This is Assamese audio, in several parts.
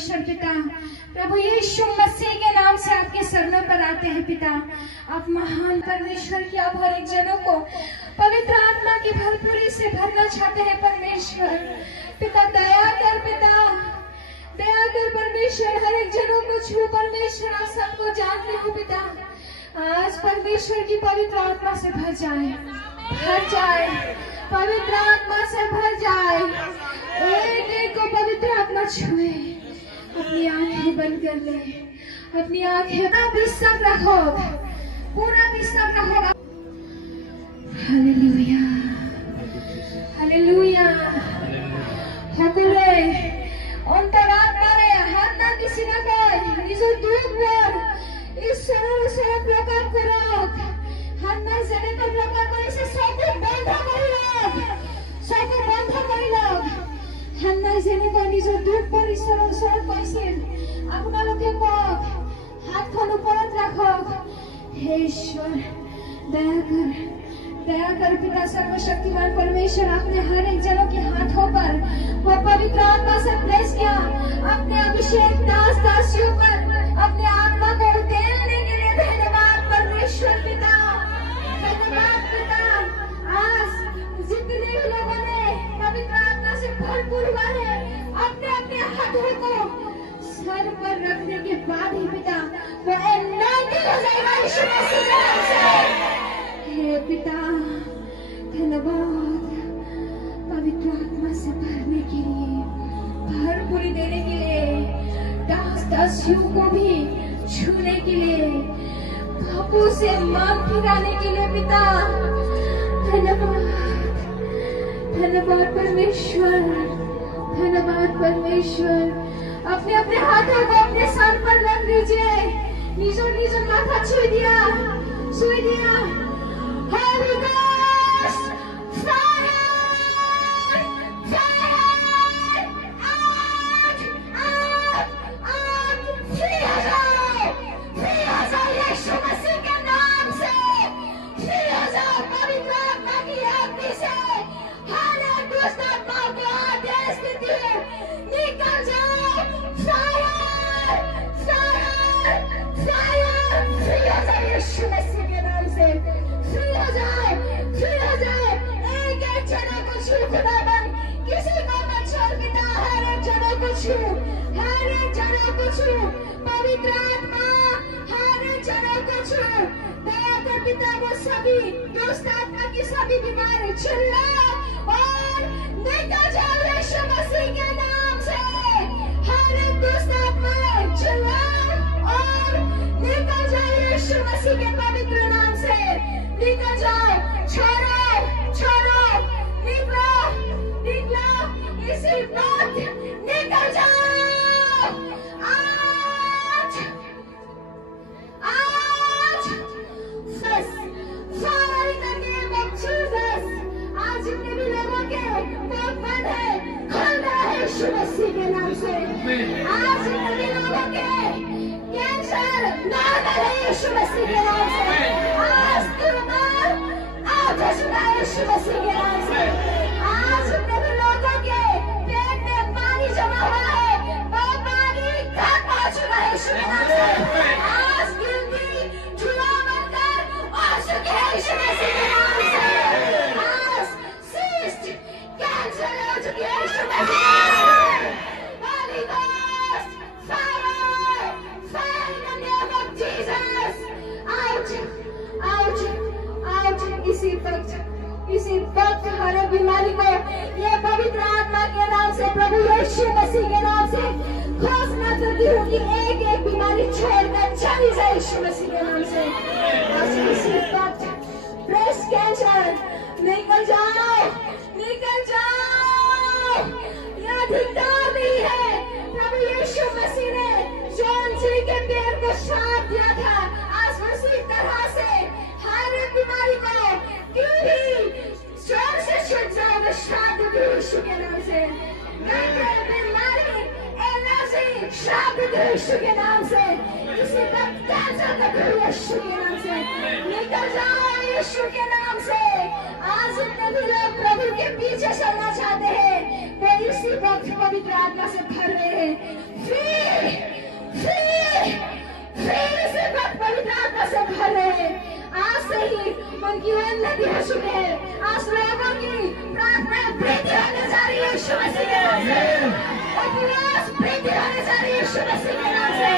परमेश्वर पिता, प्रभु यीशु मसीह के नाम से आपके चरणों पर आते हैं पिता। आप महान परमेश्वर की आप हर एक जनों को पवित्र आत्मा की भरपूरी से भरना चाहते हैं परमेश्वर पिता। दया कर पिता, दया कर परमेश्वर, हर एक जनों को छू परमेश्वर। आप सबको जानते हो पिता, आज परमेश्वर की पवित्र आत्मा से भर जाए, भर जाए, पवित्र आत्मा से भर जाए। एक एक को पवित्र आत्मा छुए। अपनी आंखें बंद कर ले, अपनी आंखें विश्राम रखो, पूरा विश्राम रखो। Hallelujah, hallelujah. हकुले अंतरात्मारे हाथ ना किसी ना कोई निजो दूध पर ঈশ্বরের সেবা প্রকাশ করক। হান্না জেনে তো প্রকাশ করেছে সব বন্ধ করিলক, সব বন্ধ করিলক। হান্না জেনে তো নিজৰ দুখ পৰ ঈশ্বৰৰ ওচৰত কৈছিল, আপোনালোকে কওক, হাতখন ওপৰত ৰাখক। हे ईश्वर दया कर पिता सर्वशक्तिमान परमेश्वर, आपने हर एक जनों के हाथों पर वो पवित्र आत्मा से प्रेस किया। अपने अभिषेक दास दासियों पर अपने आत्मा को उतेरने के लिए धन्यवाद परमेश्वर पिता, धन्यवाद पिता। आज जितने भी लोगों ने पवित्र आत्मा से भरपूर हुआ है, अपने अपने हाथों को सर पर रखने के बाद ही पिता वो एनॉइंटिंग हो जाएगा यीशु मसीह के नाम से। हे पिता धन्यवाद, पवित्र आत्मा से भरने के लिए, भरपूरी देने के लिए, दास दासियों को भी छूने के लिए, बापू से मांग फिराने के लिए पिता धन्यवाद, धन्यवाद परमेश्वर, धन्यवाद परमेश्वर। अपने अपने हाथों को अपने सर पर रख दीजिए, निजो निजो माथा छू दिया, छू दिया। Holy Ghost, fire, fire, out, out, out, free हो जाओ यीशु मसीह के नाम से, फ्री हो जाओ पवित्र आत्मा की आज्ञा से। हर एक दुष्ट आत्मा को आदेश देती है, निकल जाओ, फायर, फायर, फायर, फ्री हो जाओ यीशु मसीह के नाम से, फ्री हो जाओ, फ्री हो जाओ। एक एक जनों को छू खुदाबंद, किसी को मत छोड़ पिता, हर एक जनों को छू, हर एक जनों को छू, पवित्र आत्मा हर एक जनों को छू। दया कर पिता, वो सभी दुष्ट आत्मा की सभी बीमारी चिल्लाओ और निकल जाओ यीशु मसीह के नाम से। हर एक दुष्ट आत्मा चिल्लाओ और निकल जाओ यीशु मसीह के पवित्र नाम से, निकल जाओ, छोड़ो, छोड़ो, निकलो, निकलो, इसी वक्त निकल जाओ। आज, आज, बस, Father in the name of Jesus, आज जितने भी लोगों के मुंह बंद है, खोल रहा है यीशु मसीह के नाम से। आज जितने भी लोगों के कैंसर नार्मल है यीशु मसीह के नाम से। आज बीमार आउट हो चुका है यीशु मसीह के नाम से। आज जितने भी लोगों के पेट में पानी जमा हुआ है, वो पानी खत्म हो चुका है यीशु के नाम से। आज गिल्टी चूल्हा बनकर आ चुके हैं यीशु मसीह के नाम से। आज सिस्ट कैंसर हो चुकी है यीशु मसीह के नाम से। Holy Ghost, fire, fire in the name of Jesus. Out, out, out. इसी वक्त हर एक बीमारी को ये पवित्र आत्मा के नाम से, प्रभु यीशु मसीह के नाम से घोषणा करती हूँ कि एक एक बीमारी छोड़कर चली जाए यीशु मसीह के नाम से। इसी वक्त ब्रेस्ट कैंसर निकल जाओ, निकल जाओ। यह अधिकार नहीं है। प्रभु यीशु मसीह ने जॉन जी के पैर को श्राप दिया था, आज उसी तरह से हर एक बीमारी को जोर से छूट जाओ श्राप देती हूँ यीशु के नाम से। बीमारी एलर्जी श्राप देती हूँ यीशु के नाम से। किसी वक्त कैंसर देती हूँ यीशु के नाम से, निकल जाओ यीशु के नाम से। आज जितने भी लोग प्रभु के पीछे चलना चाहते हैं, वो इसी वक्त पवित्र आत्मा से भर रहे हैं। यीशु मसीह के नाम से।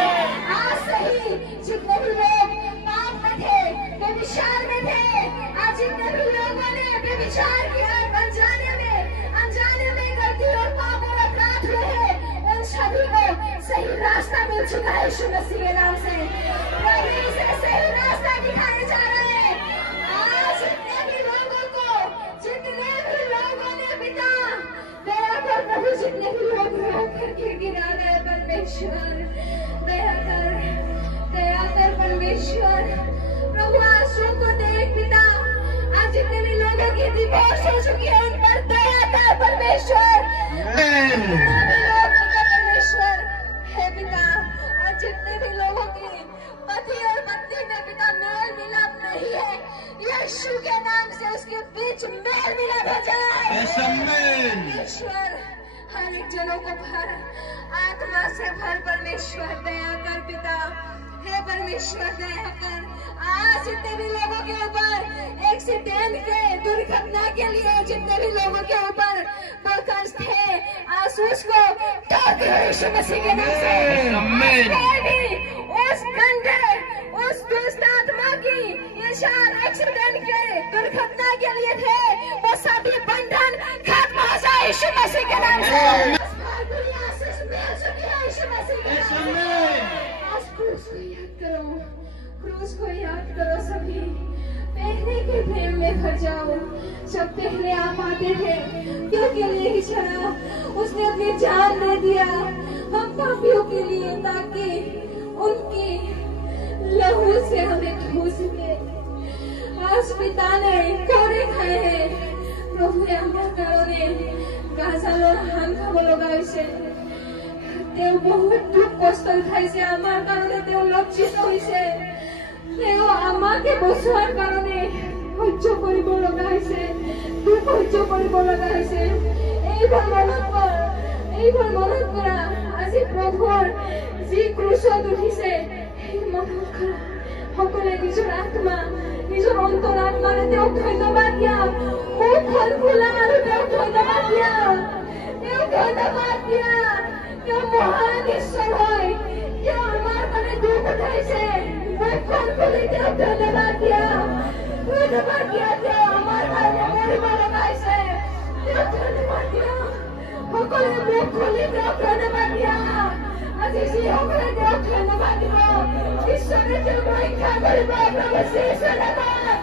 आज से ही जितने भी लोग पाप में थे, व्यभिचार में थे, आज जितने भी लोगों ने व्यभिचार किया, अनजाने में गलती और पाप और अपराध हुए, उन सभी को सही रास्ता मिल चुका है यीशु मसीह के नाम से। प्रभु इसे सही रास्ता दिखाए जा रहे हैं। आज जितने भी लोगों ने पिता दया कर, प्रभु जितने भी लोग रो करके गिरा गए, परमेश्वर दया कर परमेश्वर। प्रभु आंसू को देख पिता, आज जितने भी लोगों की डिवोर्स हो चुकी है उन पर दया कर परमेश्वर। परमेश्वर हे पिता, आज जितने भी लोगों की पति और पत्नी में पिता मेल मिलाप नहीं है, यीशु के नाम से उसके बीच मेल मिलाप हो जाए परमेश्वर। हर एक जनों को भर, आत्मा से भर परमेश्वर, दया कर पिता। हे परमेश्वर दया कर। आज जितने भी लोगों के ऊपर एक्सीडेंट के, दुर्घटना के लिए जितने भी लोगों के ऊपर बकस थे, आज उसको यीशु मसीह के नाम से उस गंदे, उस दुष्ट आत्मा की ये शान एक्सीडेंट के, दुर्घटना के लिए थे, वो सभी बंधन खत्म हो जाए यीशु मसीह के नाम से। क्रूस को याद करो सभी, पहले के प्रेम में भर जाओ। जब पहले आप आते थे, क्यों के लिए ही चढ़ा, उसने अपनी जान दे दिया हम पापियों के लिए, ताकि उनकी लहू से हमें धो सके। आज पिता ने कोड़े खाए हैं, प्रभु আমার কারণে গাজালৰ হান খাব লগা হৈছে। তেওঁ বহুত দুখ কষ্ট খাইছে, আমাৰ কাৰণে তেওঁ লজ্জিত হৈছে। তেওঁ আমাকে বচোৱাৰ কাৰণে সহ্য কৰিব লগা হৈছে, দুখ সহ্য কৰিব লগা হৈছে। এইবোৰ মনত কৰা আজি প্ৰভুৰ যি ক্ৰুচত উঠিছে, সেই মনত কৰা সকলে নিজৰ আত্মা, নিজৰ অন্তৰ আত্মাৰে তেওঁক ধন্যবাদ দিয়া। মুখখন খোলা আৰু তেওঁক ধন্যবাদ দিয়া, তেওঁক ধন্যবাদ দিয়া। তেওঁ মহান ঈশ্বৰ হয়, তেওঁ আমাৰ কাৰণে দুখ উঠাইছে। মুখখন খুলি তেওঁক ধন্যবাদ দিয়া, ধন্যবাদ দিয়া। তেওঁ আমাৰ কাৰণে মৰিব লগাইছে, তেওঁক ধন্যবাদ দিয়া। সকলোৱে মুখ খুলি তেওঁক ধন্যবাদ দিয়া। আজি যিসকলে তেওঁক ধন্যবাদ দিব, ঈশ্বৰে তেওঁক ৰক্ষা কৰিব। প্ৰভু যীশুৰ নামত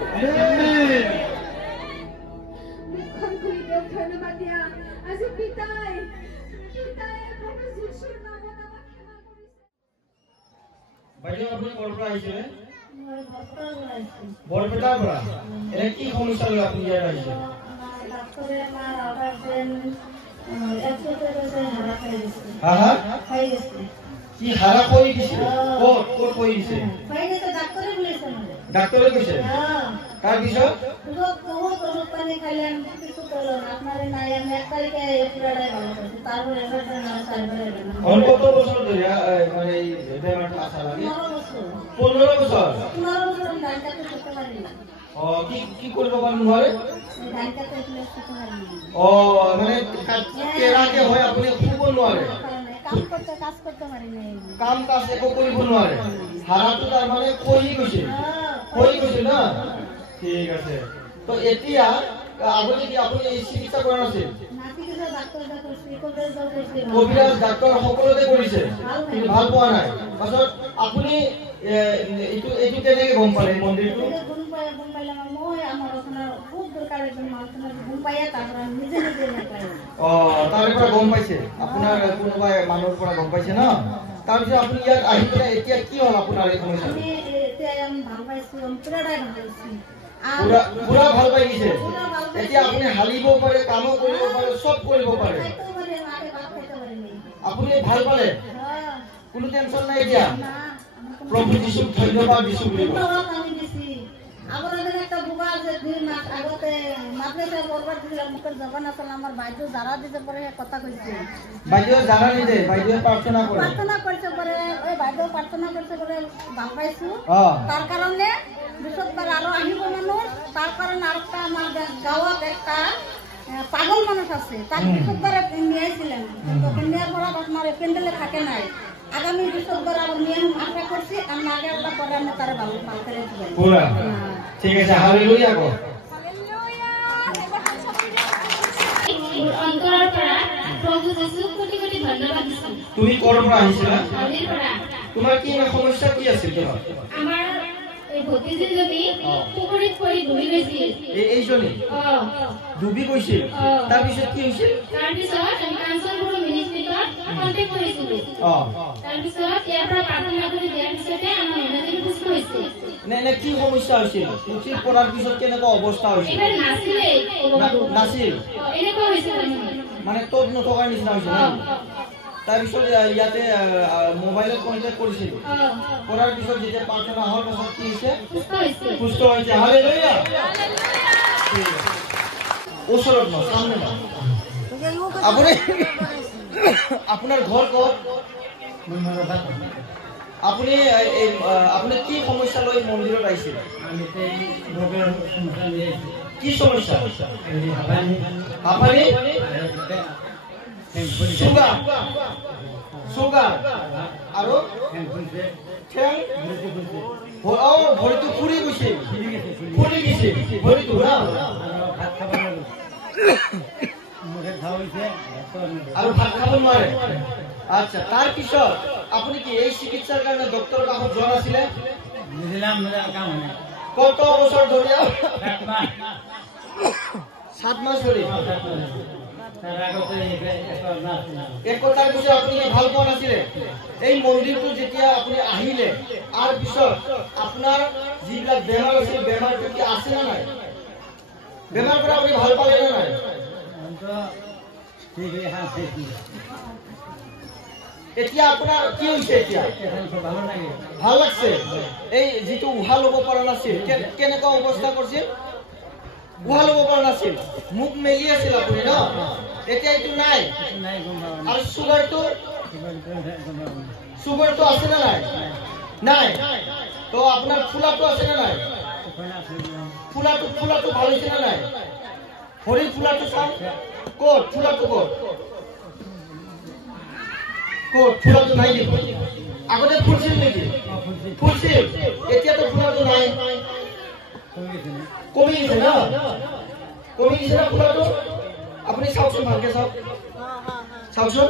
মুখখন খুলি তেওঁক ধন্যবাদ দিয়া। আজি পিতাই প্ৰভু যীশুৰ নামত আমাক ক্ষমা কৰিছে। বাইদেউ আপুনি ক'ৰ পৰা আহিছে? বৰপেটাৰ পৰা। এনে কি সমস্যা লৈ আপুনি ইয়াত আহিছে? কি হাৰা কৰি দিছে? ক'ত কৰি দিছে? ডাক্তৰে কৈছে। তাৰপিছত কত বছৰ ধৰে মানে বেমাৰটা আসা লাগে? 15 বছৰ। কি কৰবো নোৱাৰে? মানে কেৰাকে হয় আপুনি শুব নোৱাৰে, কাম কাজ একো কৰিব নোৱাৰে। হাৰাটো তাৰ মানে খহি গৈছে না? ঠিক আছে। তো এতিয়া আগতে কি আপুনি চিকিৎসা কৰা নাছিল? কবিৰাজ ডাক্তৰ সকলোতে কৰিছে, কিন্তু ভাল পোৱা নাই। পাছত আপুনি এইটো কেনেকে গম পালে মন্দিৰটো? তাৰে পৰা গম পাইছে, আপোনাৰ কোনোবাই মানুহৰ পৰা গম পাইছে ন? তাৰপিছত আপুনি ইয়াত আহি পেলাই এতিয়া কি হ'ল আপোনাৰ এই সমস্যা? পুৰা ভাল পাই গৈছে। এতিয়া আপুনি হালিব পাৰে, কামো কৰিব পাৰে, চব কৰিব পাৰে। আপুনি ভাল পালে, কোনো টেনচন নাই এতিয়া? প্ৰভু যীশুক ধন্যবাদ দিছো বুলি বাইদেউ জানা নিদে, বাইদেউ প্ৰাৰ্থনা কৰে, ভাল পাইছো। তাৰ কাৰণে বৃহস্পতিবাৰ আৰু আহিব মানুহ। তাৰ কাৰণে আৰু একটা আমাৰ গাঁৱত একটা পাগল মানুষ আছে, তাক বৃহস্পতিবাৰে নিয়াইছিলেন। নিয়ার পর আপনার পেন্ডেলে থাকে নাই, আগে আমি বিশ্ববার নিয়ম আশা করছি আমি আগে আল্লাহ করে আমি তার ভালো ভালো করে দিই পুরা ঠিক আছে হালেলুয়া গো অন্তৰৰ পৰা প্ৰভু যীশুক কোটি কোটি ধন্যবাদ দিছোঁ তুমি কৰ পৰা আহিছিলা হলিৰ পৰা তোমাৰ কি সমস্যা কি আছিল তোমাৰ আমাৰ এই ভতিজীজনী পুখুৰীত পৰি ডুবি গৈছিল এইজনী ডুবি গৈছিল তাৰপিছত কি হৈছিল তাৰপিছত আমি কাঞ্চনপুৰ মিনিষ্ট্ৰীত কণ্টেক্ট কৰিছিলোঁ তাৰপিছত ইয়াৰ পৰা প্ৰাৰ্থনা কৰি দিয়াৰ পিছতে আমাৰ মেনেজাৰে সুস্থ হৈছে নে কি সমস্যা হৈছিল উঠি পৰাৰ পিছত কেনেকুৱা অৱস্থা হৈছিল এবাৰ নাছিল এনেকুৱা হৈছিল মানে তত নথকাৰ নিচিনা হৈছিল তাৰপিছত ইয়াতে মোবাইলত কণ্টেক্ট কৰিছিল কৰাৰ পিছত যেতিয়া প্ৰাৰ্থনা হোৱাৰ পাছত কি হৈছে সুস্থ হৈছে হালেলুয়া ওচৰত ন সামনে ন আপুনি আপোনাৰ ঘৰ ক'ত আপুনি আপুনি কি সমস্যা লৈ মন্দিৰত আহিছিল কি সমস্যা হাঁপানি সুগাৰ আৰু ভৰিটো ফুৰি গৈছিল ভৰিটো আৰু ভাত খাব নোৱাৰে আচ্ছা তাৰপিছত আপুনি কি এই চিকিৎসাৰ কাৰণে ডক্টৰৰ কাষত যোৱা নাছিলে কত বছৰ ধৰি 7 মাস ধৰি একতাৰ পিছত আপুনি ভাল পোৱা নাছিলে এই মন্দিৰটো যেতিয়া আপুনি আহিলে আৰু পিছত আপোনাৰ যিবিলাক বেমাৰ আছিল বেমাৰটো কি আছে না নাই বেমাৰ পৰা আপুনি ভাল পালে না নাই এতিয়া আপোনাৰ কি হৈছে এতিয়া ভাল লাগছে এই যিটো উহা ল'ব পৰা নাছিল কেনেকুৱা অৱস্থা কৰিছিল উহা ল'ব পৰা নাছিল মুখ মেলি আছিল আপুনি ন এতিয়া এইটো নাই আৰু সুগাৰটো আছে না নাই নাই তো আপোনাৰ ফুলাটো আছে না নাই ফুলাটো ভাল হৈছে না নাই ভৰিৰ ফুলাটো চাম ক'ত ফুলাটো ক'ত ফুলাটো নাই কিন্তু আগতে ফুলছিল নেকি ফুলছিল এতিয়াতো ফুলাটো নাই কমি গৈছে না ফুলাটো আপুনি চাওকচোন ভালকে চাওকচোন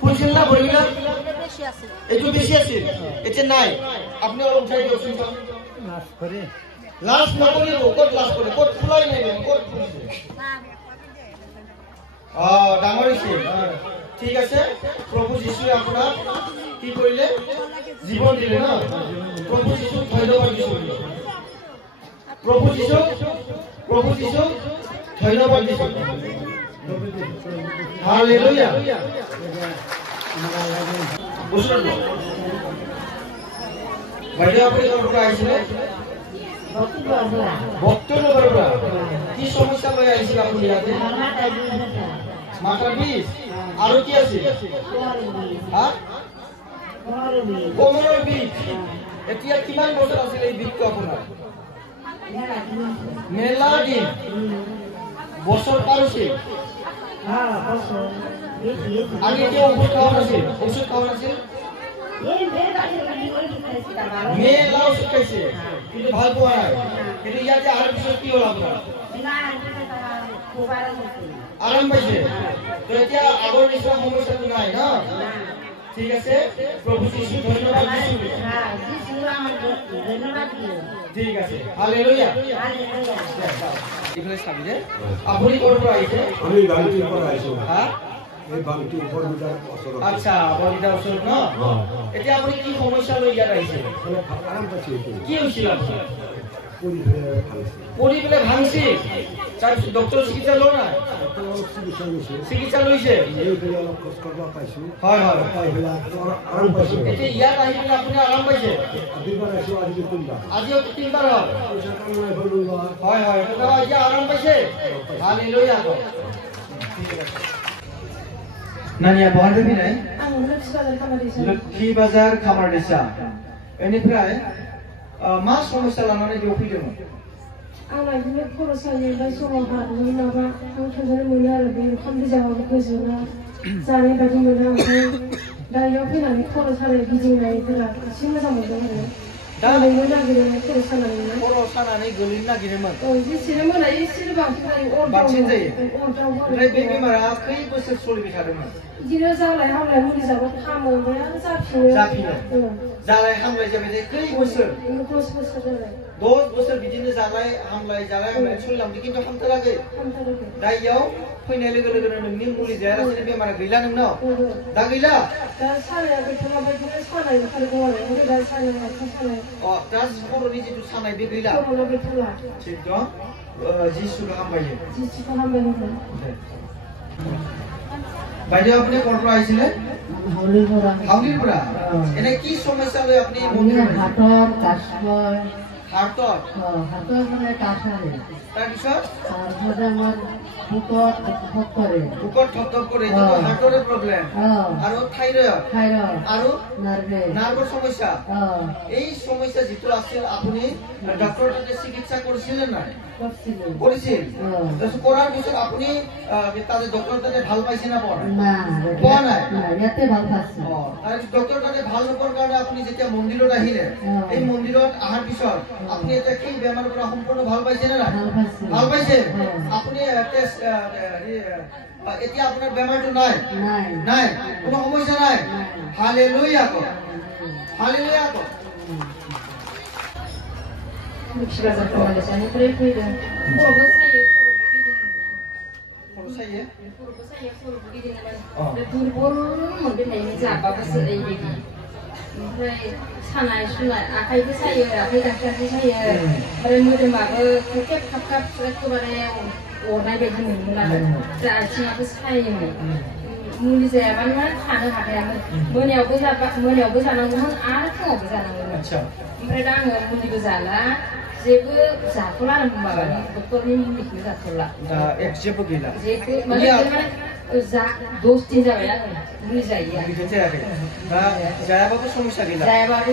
ফুলছিল না ভৰিবিলাক এইটো বেছি আছিল এতিয়া নাই আপুনি অলপ উঠাই দিয়কচোন লাজ নকৰিব ক'ত লাজ কৰে ক'ত ফুলাই নাই ক'ত ফুলিছে ডাঙৰ হৈছে ঠিক আছে প্ৰভু যীশুৱে আপোনাক কি কৰিলে জীৱন দিলে ন প্ৰভু যীশুক ধন্যবাদ দিছোঁ প্ৰভু যীশুক ধন্যবাদ দিছোঁ হালেলুয়া বাইদেউ আপুনি ক'ৰ পৰা আহিছিলে ভক্তনগৰৰ পৰা কি সমস্যা লৈ আহিছিল আপুনি ইয়াতে মাথাৰ বিষ আৰু কি আছিল কোমৰৰ বিষ এতিয়া কিমান বছৰ আছিল এই বিষটো আপোনাৰ মেলা দিন বছৰ পাৰ হৈছিল আগে কিয় ঔষধ খাওয়া নাছিল মেলা ওষুধ খাইছে কিন্তু ভাল পোৱা নাই কিন্তু ইয়াতে অহাৰ পিছত কি হ'ল আপোনাৰ আৰাম পাইছে তো এতিয়া আগৰ নিচিনা সমস্যাটো নাই ন ঠিক আছে প্ৰভু যীশু ধন্যবাদ দিছোঁ ঠিক আছে হালেলুয়া এইফালে চাবি দে আপুনি ক'ৰ পৰা আহিছে আমি বাংটিৰ পৰা আহিছো হা এই বাংটি বৰবিটাৰ ওচৰত আচ্ছা বৰবিটাৰ ওচৰত ন এতিয়া আপুনি কি সমস্যা লৈ ইয়াত আহিছে আৰাম পাইছে কি হৈছিল আপোনাৰ পৰি পেলাই ভাঙছিল তাৰপিছত ডক্টৰ চিকিৎসা লোৱা নাই চিকিৎসা লৈছে অলপ খোজ কৰিব পাইছো হয় আৰাম পাইছো এতিয়া ইয়াত আহি পেলাই আপুনি আৰাম পাইছে আজিও 3 বাৰ হয় এতিয়া আৰাম পাইছে hallelujah Nanya bahan demi nai? Lukhi Bazar Kamar Desa. Enifrai mas সমস্যা লানানে দিও ফিদemo. आंना बिदिनो खर' सायोबाय समाव हाबनो माबा आं थांनो मोनो आरो बे ओंखाम बिजाबाबो गोजोना जानाय बायदि मोनो ओमफ्राय 나 옆에는 코로 사는 비징나이들아 심어서 먹는 거래. 다 내가 나기는 코로 사는 거. खर' सानानै गोलैनो नागिरोमोन 이제 지르면 이 시르방 그냥 बांसिन जायो 오르고 ओमफ्राय बे बेमारा खै बोसोर सोलिबाय थादोंमोन 이제 जालाय हालाय मुलि जाबाय हामो ओमफ्राय जाफिनो. जालाय हामलाय जाबाय थायो खै बोसोर 이거 보스보스 जाबाय. 10 बोसोर बिदिनो जालाय हामलाय सोलिलांबाय खिन्थु हामथाराखै हामथाराखै. दा इयाव फैनाय लोगो लोगोनो नोंनि मुलि जायालासेनो बेमारा गैला नोंनाव दा गैला दा सानाया गैथ'ला बायदिनो सानाय ओंखारगौ आरो ओमफ्राय दा सानाया सानाय दा खर'नि जिथु सानाय बे गैला खर'ल' गैथ'ला. थिग दं जिसुखौ हामबायो जिसुखौ हामबाय বাইদেউ আপুনি ক'ৰ পৰা আছিলে হাউলিৰ পৰা হাউলিৰ পৰা এনে কি সমস্যা লৈ আপুনি মন্দিৰত হাতৰ কাছৰ হাৰ্টত হাতৰ মানে কাছাৰে তাৰপিছত তাৰপিছতে আমাৰ বুকত কৰে বুকত থপথপ কৰে এইটো হাৰ্টৰে প্ৰব্লেম আৰু থাইৰয়ড আৰু নাৰ্ভৰ সমস্যা এই সমস্যা যিটো আছিল আপুনি ডক্টৰৰ তাতে চিকিৎসা কৰিছিলে নাই কৰিছিল তাৰপিছত কৰাৰ পিছত আপুনি তাতে ডক্টৰৰ তাতে ভাল পাইছে না পোৱা নাই ইয়াতে ভাল পাইছে আৰু ডক্টৰৰ তাতে ভাল নোপোৱাৰ কাৰণে আপুনি যেতিয়া মন্দিৰত আহিলে এই মন্দিৰত অহাৰ পিছত আপুনি এতিয়া কি বেমাৰৰ পৰা সম্পূৰ্ণ ভাল পাইছে নে নাই ভাল পাইছে আপুনি এতিয়া আপোনাৰ বেমাৰটো নাই নাই কোনো সমস্যা নাই হালেলুয়া আকৌ হালেলুয়া আকৌ ओमफ्राय सानाय सुनाय आखाइबो सायो आखाइ दाख्लाबो सायो आरो मोदोमाबो खेब खाब एखेबारे अरनाय बायदि मोनोमोन आरो आथिङाबो सायोमोन मुलि जायाबानो थानो हाखायामोन मोनायावबो जानांगौमोन आरो फुङावबो जानांगौमोन ओमफ्राय दा आङो मुलिबो जाला जेबो जाथ'ला आरो माबानि डक्टरनि मुलिखौनो जाथ'ला जेबो गैला जेबो माने 10 दिन जाबाय आरो मुलि जायो जायाखै दा जायाबाबो समस्या गैला जायाबाबो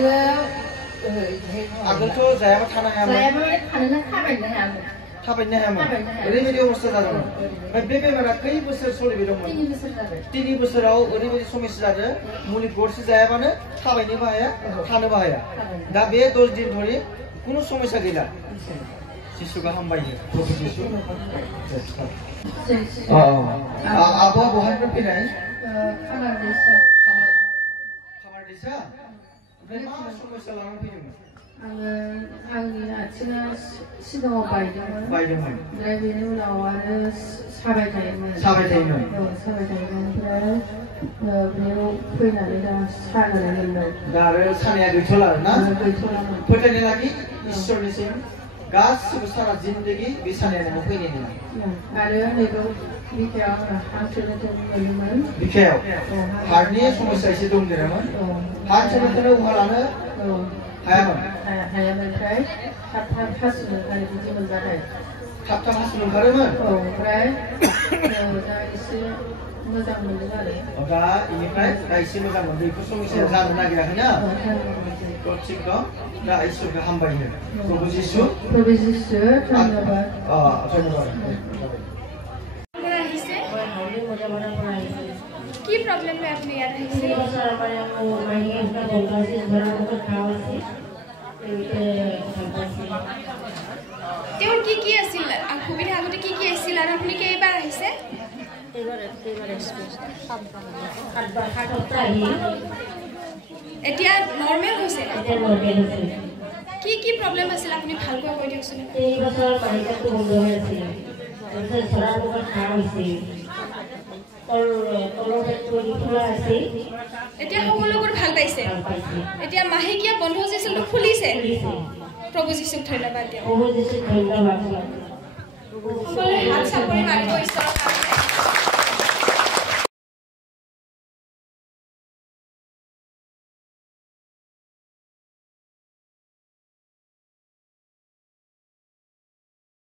आगोलथ' जायाबा थानो हायामोन थाबायनो हायामोन ओरैबायदि अबस्था जादोंमोन ओमफ्राय बे बेमारा खै बोसोर सोलिबाय दंमोन 3 बोसोराव ओरैबायदि समस्या जादों मुलि गरसे जायाबानो थाबायनोबो हाया थानोबो हाया दा बे 10 दिन धरि কোনো সমস্যা গেলা যিশুকে হামবাইयो প্রভু যিশু আবহাওয়া বহানিफ्राय फैनाय खामार दैसा ओमफ्राय मा समस्या लानानै फैदोंमोन आंनि आथिङा सिगाङाव बायदोंमोन ओमफ्राय बेनि उनाव आरो साबाय थायोमोन ओमफ्राय बेयाव फैनानै दा सानाय मोनबाय दा आरो सानाया गैथ'ला आरोना फोथायनाय लागि इसोरनिसिम गासिबो सारा जिन्दगि बे सानाया न'आव फैनाय नङा आरो नैबेयाव बिखायाव आङो हार्टनि मोनोमोन बिखायाव हार्टनि समस्या एसे दंदेरोमोन हार्ट सोलोंथायाव उहा लानो हायामोन ओमफ्राय थाब हासुनो ओंखारो बिदि मोनबाथाय थाब हासुनो ओंखारोमोन ओमफ्राय दा एसे मोजां मोनदों आरो दा इनिफ्राय दा एसे मोजां मोनदों बेफोर समस्या जानो नागिराखै ना थिग दं दा इसोरखौ हामबायो प्रभु जिशु धन्यबाद কি প্রবলেম হয় আপনি ইয়াত আহিছে তেওঁৰ কি আছিল সুবিধা আগতে কি আছিল আৰু আপুনি কেইবাৰ আহিছে এতিয়া নৰ্মেল হৈছে কি প্ৰবলেম আছিল আপুনি ভালকৈ কৈ দিয়কচোন এই বছৰ মাইকাটো বন্ধ হৈ আছিল তাৰপিছত চৰাৰ মুখত ঘাঁ হৈছিল এতিয়া সকলোবোৰ ভাল পাইছে এতিয়া মাহেকীয়া বন্ধ হৈছিল খুলিছে প্ৰভু যীশুক ধন্যবাদ দিয়ক সকলোৱে হাত চাপৰি মাৰিব ঈশ্বৰৰ